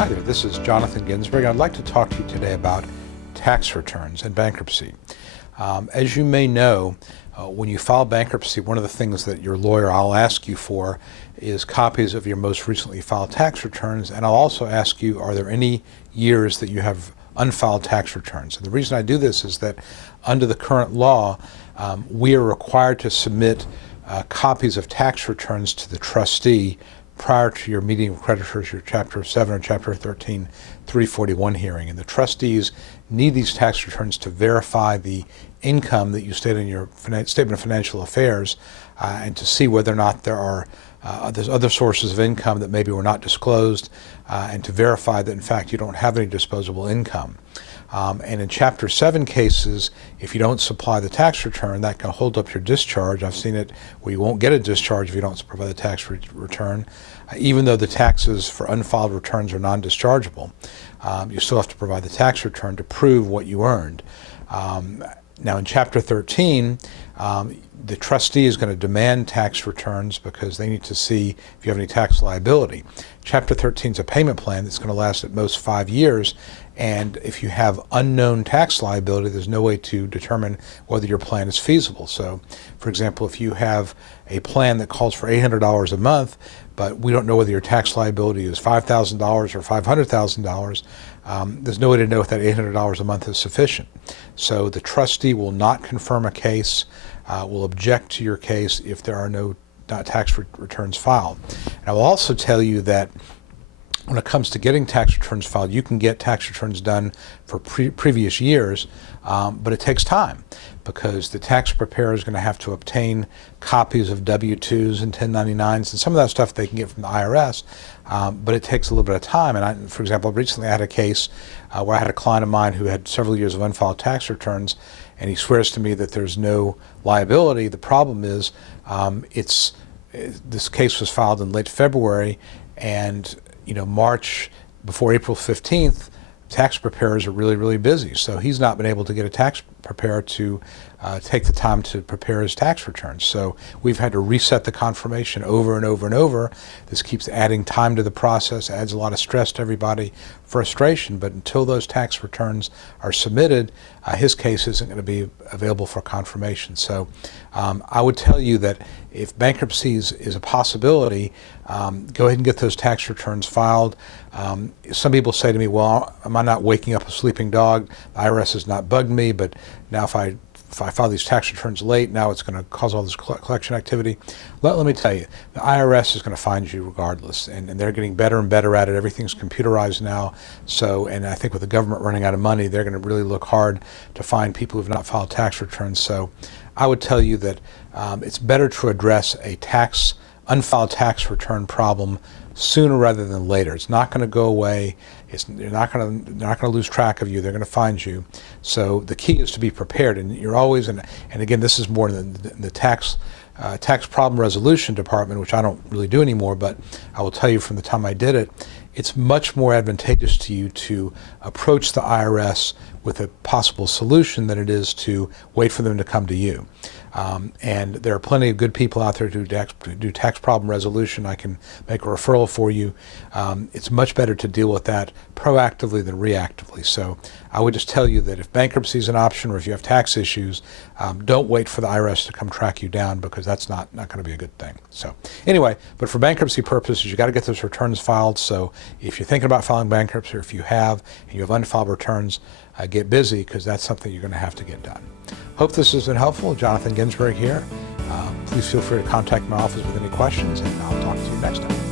Hi there, this is Jonathan Ginsberg. I'd like to talk to you today about tax returns and bankruptcy. As you may know, when you file bankruptcy, one of the things that your lawyer I'll ask you for is copies of your most recently filed tax returns, and I'll also ask you, are there any years that you have unfiled tax returns? And the reason I do this is that under the current law, we are required to submit copies of tax returns to the trustee prior to your meeting of creditors, your Chapter 7 or Chapter 13 341 hearing. And the trustees need these tax returns to verify the income that you state in your statement of financial affairs and to see whether or not there's other sources of income that maybe were not disclosed and to verify that in fact you don't have any disposable income. And in Chapter 7 cases, if you don't supply the tax return, that can hold up your discharge. I've seen it where you won't get a discharge if you don't provide the tax return. Even though the taxes for unfiled returns are non-dischargeable, you still have to provide the tax return to prove what you earned. Now in Chapter 13, the trustee is going to demand tax returns because they need to see if you have any tax liability. Chapter 13 is a payment plan that's going to last at most 5 years, and if you have unknown tax liability, there's no way to determine whether your plan is feasible. So, for example, if you have a plan that calls for $800 a month, but we don't know whether your tax liability is $5,000 or $500,000, there's no way to know if that $800 a month is sufficient. So the trustee will not confirm a case, will object to your case if there are no tax returns filed. And I will also tell you that when it comes to getting tax returns filed, you can get tax returns done for previous years, but it takes time because the tax preparer is going to have to obtain copies of W-2s and 1099s and some of that stuff they can get from the IRS, but it takes a little bit of time. And for example, recently I had a case where I had a client of mine who had several years of unfiled tax returns, and he swears to me that there's no liability. The problem is this case was filed in late February, and March before April 15th, tax preparers are really, really busy. So he's not been able to get a tax preparer to take the time to prepare his tax returns. So we've had to reset the confirmation over and over and over. This keeps adding time to the process, adds a lot of stress to everybody, frustration, but until those tax returns are submitted, his case isn't going to be available for confirmation. So I would tell you that if bankruptcy is a possibility, go ahead and get those tax returns filed. Some people say to me, well, am I not waking up a sleeping dog? The IRS has not bugged me, but now if I file these tax returns late, now it's going to cause all this collection activity. Let me tell you, the IRS is going to find you regardless, and they're getting better and better at it. Everything's computerized now, and I think with the government running out of money, they're going to really look hard to find people who have not filed tax returns. So I would tell you that it's better to address a unfiled tax return problem sooner rather than later. It's not going to go away. They're not going to lose track of you. They're going to find you. So the key is to be prepared, and you're always and again, this is more than the tax problem resolution department, which I don't really do anymore. But I will tell you, from the time I did it, it's much more advantageous to you to approach the IRS with a possible solution than it is to wait for them to come to you. And there are plenty of good people out there to do tax problem resolution. I can make a referral for you. It's much better to deal with that proactively than reactively. So I would just tell you that if bankruptcy is an option or if you have tax issues, don't wait for the IRS to come track you down, because that's not going to be a good thing. So anyway, but for bankruptcy purposes, you got to get those returns filed. So if you're thinking about filing bankruptcy, or if you have and you have unfiled returns, get busy, because that's something you're going to have to get done. Hope this has been helpful. Jonathan Ginsberg here. Please feel free to contact my office with any questions, and I'll talk to you next time.